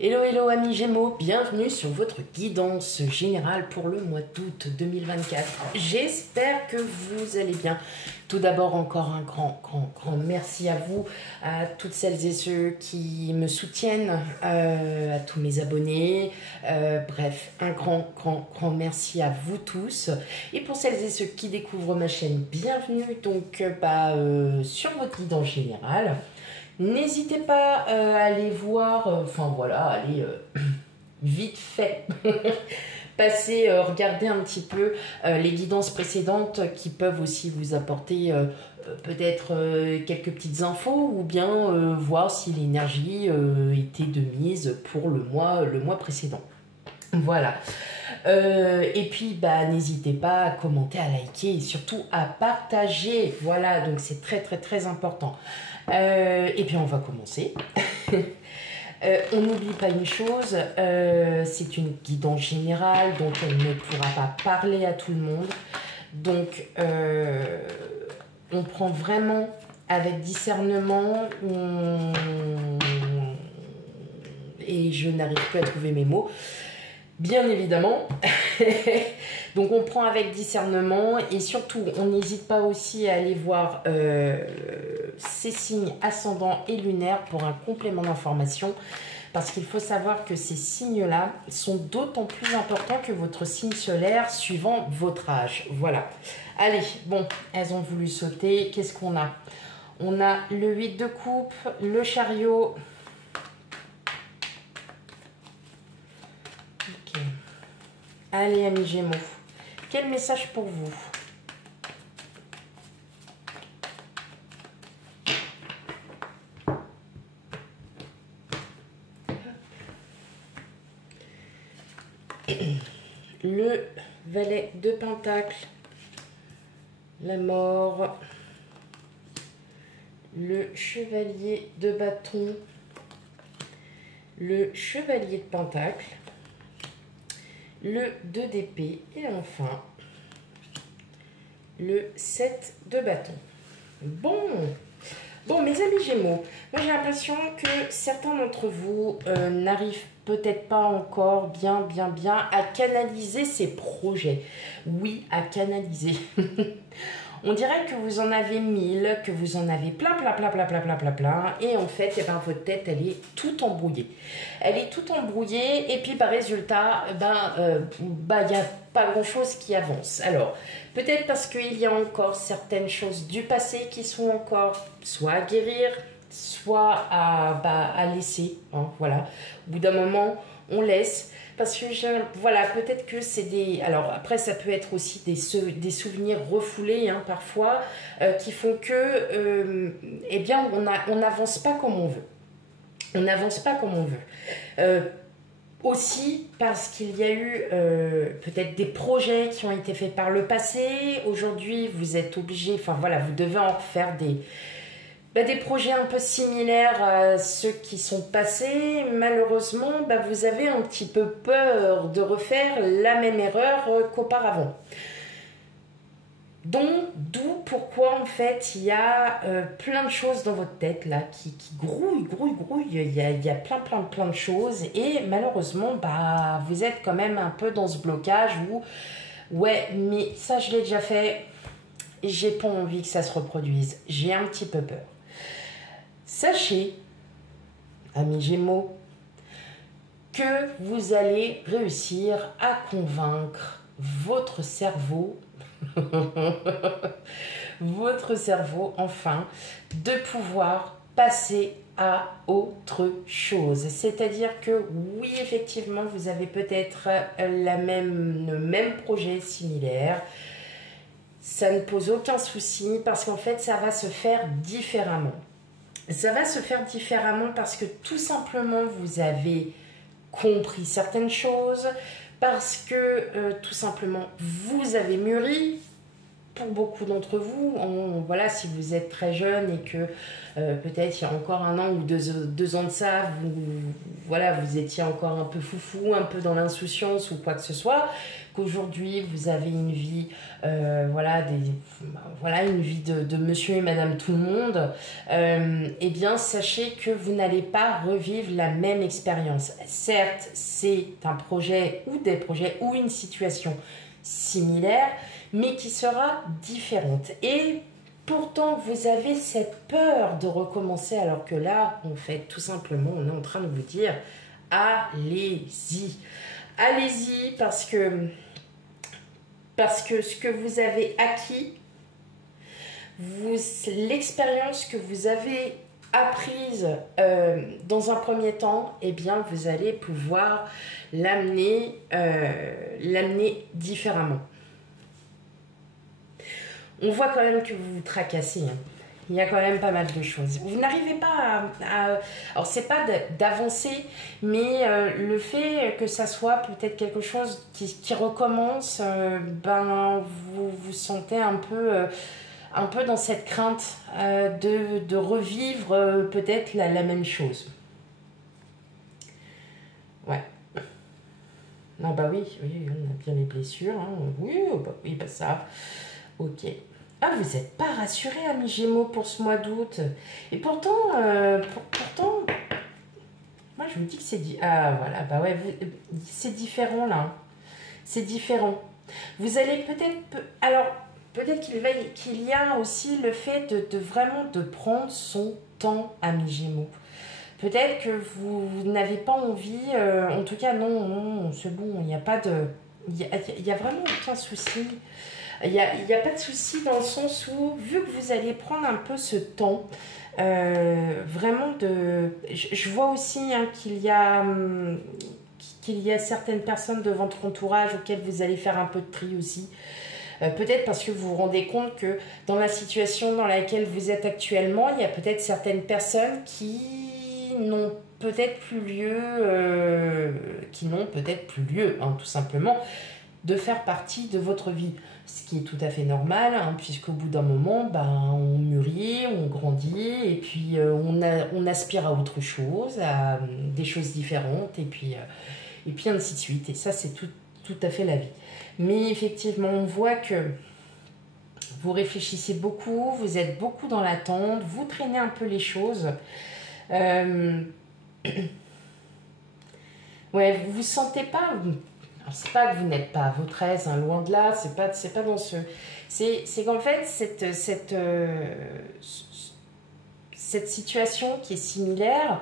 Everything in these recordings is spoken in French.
Hello, hello amis Gémeaux, bienvenue sur votre guidance générale pour le mois d'août 2024. J'espère que vous allez bien. Tout d'abord, encore un grand merci à vous, à toutes celles et ceux qui me soutiennent, à tous mes abonnés. Bref, un grand merci à vous tous. Et pour celles et ceux qui découvrent ma chaîne, bienvenue donc sur votre guidance générale. N'hésitez pas à aller voir, enfin voilà, allez vite fait passer, regarder un petit peu les guidances précédentes qui peuvent aussi vous apporter peut-être quelques petites infos ou bien voir si l'énergie était de mise pour le mois précédent. Voilà. Et puis n'hésitez pas à commenter, à liker et surtout à partager. Voilà, donc c'est très important. Et puis on va commencer. On n'oublie pas une chose, c'est une guidance générale, donc elle ne pourra pas parler à tout le monde. Donc on prend vraiment avec discernement, et je n'arrive plus à trouver mes mots. Bien évidemment, donc on prend avec discernement et surtout on n'hésite pas aussi à aller voir ces signes ascendants et lunaires pour un complément d'information parce qu'il faut savoir que ces signes-là sont d'autant plus importants que votre signe solaire suivant votre âge. Voilà. Allez, bon, elles ont voulu sauter. Qu'est-ce qu'on a? On a le 8 de coupe, le chariot. Allez, amis Gémeaux, quel message pour vous? Le valet de Pentacle, la mort, le chevalier de bâton, le chevalier de Pentacle, le 2 d'épée et enfin le 7 de bâton. Bon, mes amis Gémeaux, moi j'ai l'impression que certains d'entre vous n'arrivent peut-être pas encore bien à canaliser ces projets. Oui, à canaliser. On dirait que vous en avez 1000, que vous en avez plein. Et en fait, votre tête, elle est tout embrouillée. Elle est tout embrouillée et puis par résultat, il n'y a pas grand-chose qui avance. Alors, peut-être parce qu'il y a encore certaines choses du passé qui sont encore soit à guérir, soit à laisser. Hein, voilà. Au bout d'un moment, on laisse. Parce que, voilà, peut-être que c'est des... Alors, après, ça peut être aussi des souvenirs refoulés, hein, parfois, qui font que, eh bien, on n'avance pas comme on veut. On n'avance pas comme on veut. Aussi parce qu'il y a eu peut-être des projets qui ont été faits par le passé. Aujourd'hui, vous êtes obligé... Enfin, voilà, vous devez en faire des projets un peu similaires à ceux qui sont passés. Malheureusement, vous avez un petit peu peur de refaire la même erreur qu'auparavant. Donc, d'où pourquoi en fait il y a plein de choses dans votre tête là qui grouillent. Il y a plein de choses et malheureusement, vous êtes quand même un peu dans ce blocage où, ouais, mais ça je l'ai déjà fait, j'ai pas envie que ça se reproduise, j'ai un petit peu peur. Sachez, amis Gémeaux, que vous allez réussir à convaincre votre cerveau, enfin, de pouvoir passer à autre chose. C'est-à-dire que oui, effectivement, vous avez peut-être le même projet similaire. Ça ne pose aucun souci parce qu'en fait, ça va se faire différemment. Ça va se faire différemment parce que tout simplement, vous avez compris certaines choses, parce que tout simplement, vous avez mûri, pour beaucoup d'entre vous, voilà, si vous êtes très jeune et que peut-être il y a encore un an ou deux ans de ça, voilà, vous étiez encore un peu foufou, un peu dans l'insouciance ou quoi que ce soit, qu'aujourd'hui vous avez une vie, voilà, voilà, une vie de monsieur et madame tout le monde, eh bien sachez que vous n'allez pas revivre la même expérience. Certes, c'est un projet ou des projets ou une situation similaire, mais qui sera différente. Et pourtant, vous avez cette peur de recommencer, alors que là, en fait, tout simplement, on est en train de vous dire, allez-y. Allez-y parce que ce que vous avez acquis, l'expérience que vous avez apprise dans un premier temps, eh bien, vous allez pouvoir l'amener différemment. On voit quand même que vous vous tracassez. Hein. Il y a quand même pas mal de choses. Vous n'arrivez pas alors, c'est pas d'avancer, mais le fait que ça soit peut-être quelque chose qui recommence, ben, vous vous sentez un peu dans cette crainte de revivre peut-être la même chose. Ouais. Ah bah oui, on a bien les blessures. Hein. Oui, bah ça. Ok. Ah, vous n'êtes pas rassuré, amis Gémeaux, pour ce mois d'août. Et pourtant, moi je vous dis que c'est... Ah voilà, bah ouais, c'est différent là. C'est différent. Vous allez peut-être... Alors, peut-être qu'il y a aussi le fait de vraiment de prendre son temps, amis Gémeaux. Peut-être que vous n'avez pas envie... en tout cas, non, c'est bon, il n'y a pas de... Il y a vraiment aucun souci. Il n'y a pas de souci dans le sens où, vu que vous allez prendre un peu ce temps, vraiment de... Je vois aussi hein, qu'il y a certaines personnes de votre entourage auxquelles vous allez faire un peu de tri aussi. Peut-être parce que vous vous rendez compte que dans la situation dans laquelle vous êtes actuellement, il y a peut-être certaines personnes qui n'ont peut-être plus lieu, hein, tout simplement, de faire partie de votre vie. Ce qui est tout à fait normal, hein, puisqu'au bout d'un moment, ben, on mûrit, on grandit, et puis on aspire à autre chose, à des choses différentes, et puis ainsi de suite. Et ça, c'est tout à fait la vie. Mais effectivement, on voit que vous réfléchissez beaucoup, vous êtes beaucoup dans l'attente, vous traînez un peu les choses. Ouais, vous vous sentez pas... Alors, c'est pas que vous n'êtes pas à votre aise, hein, loin de là, c'est pas dans ce... C'est qu'en fait, cette situation qui est similaire,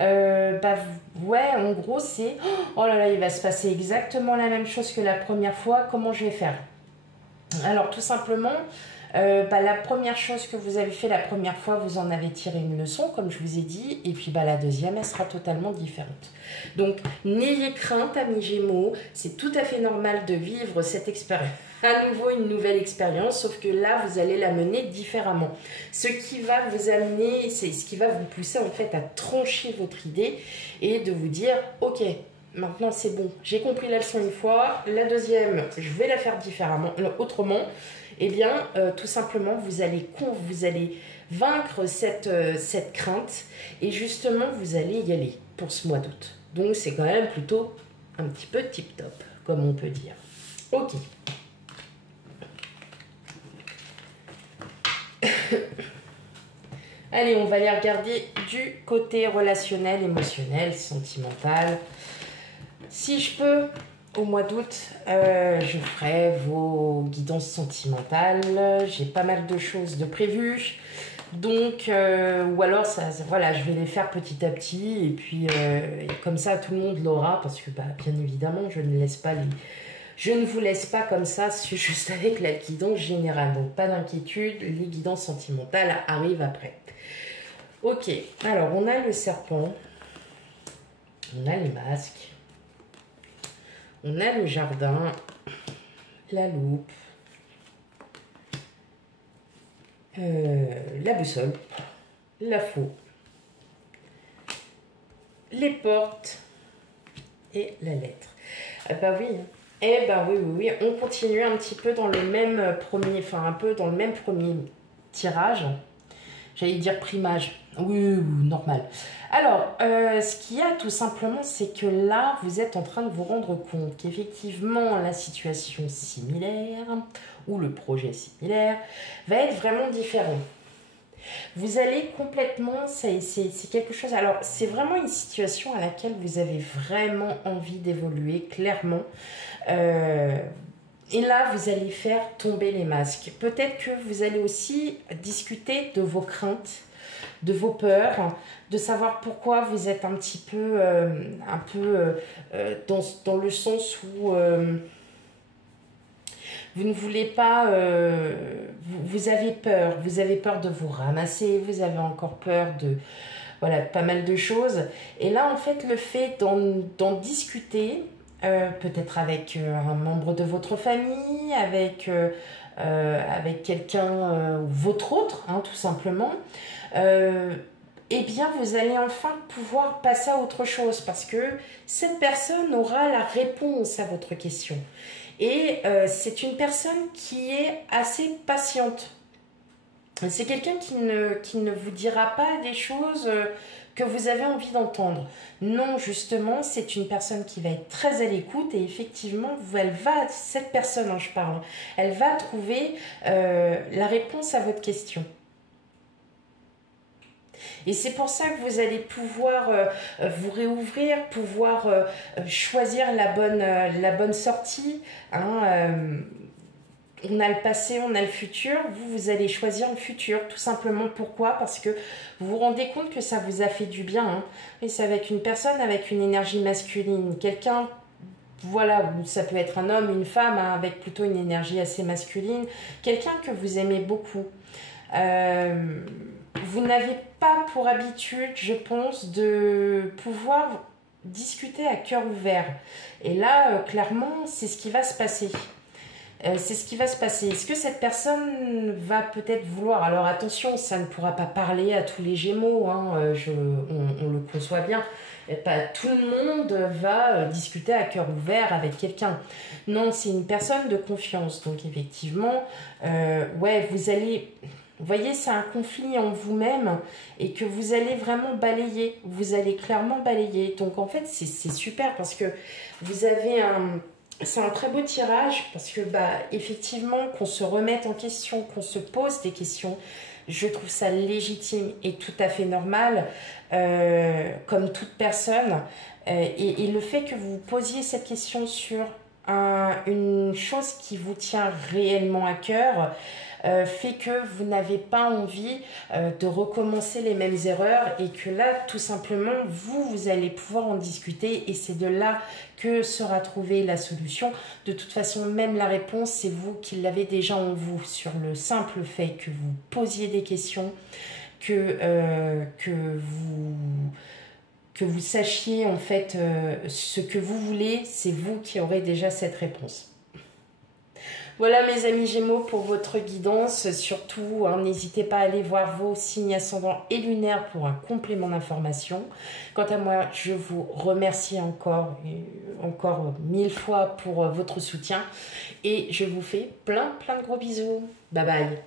ouais, en gros, c'est... Oh là là, il va se passer exactement la même chose que la première fois, comment je vais faire? Alors, tout simplement... la première chose que vous avez fait la première fois, vous en avez tiré une leçon, comme je vous ai dit, et puis la deuxième, elle sera totalement différente. Donc, n'ayez crainte, amis Gémeaux, c'est tout à fait normal de vivre cette expérience, à nouveau une nouvelle expérience, sauf que là, vous allez la mener différemment. Ce qui va vous amener, c'est ce qui va vous pousser en fait à trancher votre idée et de vous dire, ok, maintenant c'est bon, j'ai compris la leçon une fois, la deuxième, je vais la faire différemment, autrement. Eh bien, tout simplement, vous allez vaincre cette crainte et justement, vous allez y aller pour ce mois d'août. Donc, c'est quand même plutôt un petit peu tip-top, comme on peut dire. Ok. Allez, on va aller regarder du côté relationnel, émotionnel, sentimental. Si je peux... Au mois d'août, je ferai vos guidances sentimentales. J'ai pas mal de choses de prévues. Donc, ou alors, voilà, je vais les faire petit à petit. Et puis, comme ça, tout le monde l'aura. Parce que, bien évidemment, je ne vous laisse pas comme ça, juste avec la guidance générale. Donc, pas d'inquiétude, les guidances sentimentales arrivent après. Ok, alors, on a le serpent. On a les masques. On a le jardin, la loupe, la boussole, la faux, les portes et la lettre. Ah bah oui, Eh ben oui, oui, oui, on continue un petit peu dans le même premier, enfin un peu dans le même premier tirage. J'allais dire primage. Oui, oui, normal. Alors, ce qu'il y a tout simplement, c'est que là, vous êtes en train de vous rendre compte qu'effectivement, la situation similaire ou le projet similaire va être vraiment différent. Vous allez complètement, c'est quelque chose, alors c'est vraiment une situation à laquelle vous avez vraiment envie d'évoluer, clairement. Euh, et là, vous allez faire tomber les masques. Peut-être que vous allez aussi discuter de vos craintes, de vos peurs, de savoir pourquoi vous êtes un peu dans le sens où vous ne voulez pas, vous avez peur de vous ramasser, vous avez encore peur de, voilà, pas mal de choses. Et là, en fait, le fait d'en discuter, peut-être avec un membre de votre famille, avec quelqu'un, votre autre, hein, tout simplement, euh, eh bien, vous allez enfin pouvoir passer à autre chose parce que cette personne aura la réponse à votre question. Et c'est une personne qui est assez patiente. C'est quelqu'un qui ne vous dira pas des choses que vous avez envie d'entendre. Non, justement, c'est une personne qui va être très à l'écoute et effectivement, cette personne, hein, je parle, elle va trouver la réponse à votre question. Et c'est pour ça que vous allez pouvoir vous réouvrir, pouvoir choisir la bonne sortie. Hein, on a le passé, on a le futur. Vous allez choisir le futur, tout simplement. Pourquoi? Parce que vous vous rendez compte que ça vous a fait du bien. Hein. Et c'est avec une personne avec une énergie masculine. Quelqu'un, voilà, ça peut être un homme, une femme, hein, avec plutôt une énergie assez masculine. Quelqu'un que vous aimez beaucoup. Vous n'avez pas pour habitude, je pense, de pouvoir discuter à cœur ouvert. Et là, clairement, c'est ce qui va se passer. C'est ce qui va se passer. Est-ce que cette personne va peut-être vouloir... Alors attention, ça ne pourra pas parler à tous les Gémeaux, hein, on le conçoit bien. Et pas tout le monde va discuter à cœur ouvert avec quelqu'un. Non, c'est une personne de confiance. Donc effectivement, ouais, vous allez... Vous voyez, c'est un conflit en vous-même et que vous allez vraiment balayer. Vous allez clairement balayer. Donc en fait, c'est super parce que vous avez un... C'est un très beau tirage parce que, bah, effectivement, qu'on se remette en question, qu'on se pose des questions, je trouve ça légitime et tout à fait normal, comme toute personne. Et le fait que vous posiez cette question sur une chose qui vous tient réellement à cœur, fait que vous n'avez pas envie de recommencer les mêmes erreurs et que là, tout simplement, vous allez pouvoir en discuter et c'est de là que sera trouvée la solution. De toute façon, même la réponse, c'est vous qui l'avez déjà en vous sur le simple fait que vous posiez des questions, que vous sachiez en fait ce que vous voulez, c'est vous qui aurez déjà cette réponse. Voilà mes amis Gémeaux pour votre guidance. Surtout, hein, n'hésitez pas à aller voir vos signes ascendants et lunaires pour un complément d'information. Quant à moi, je vous remercie encore mille fois pour votre soutien et je vous fais plein de gros bisous. Bye bye.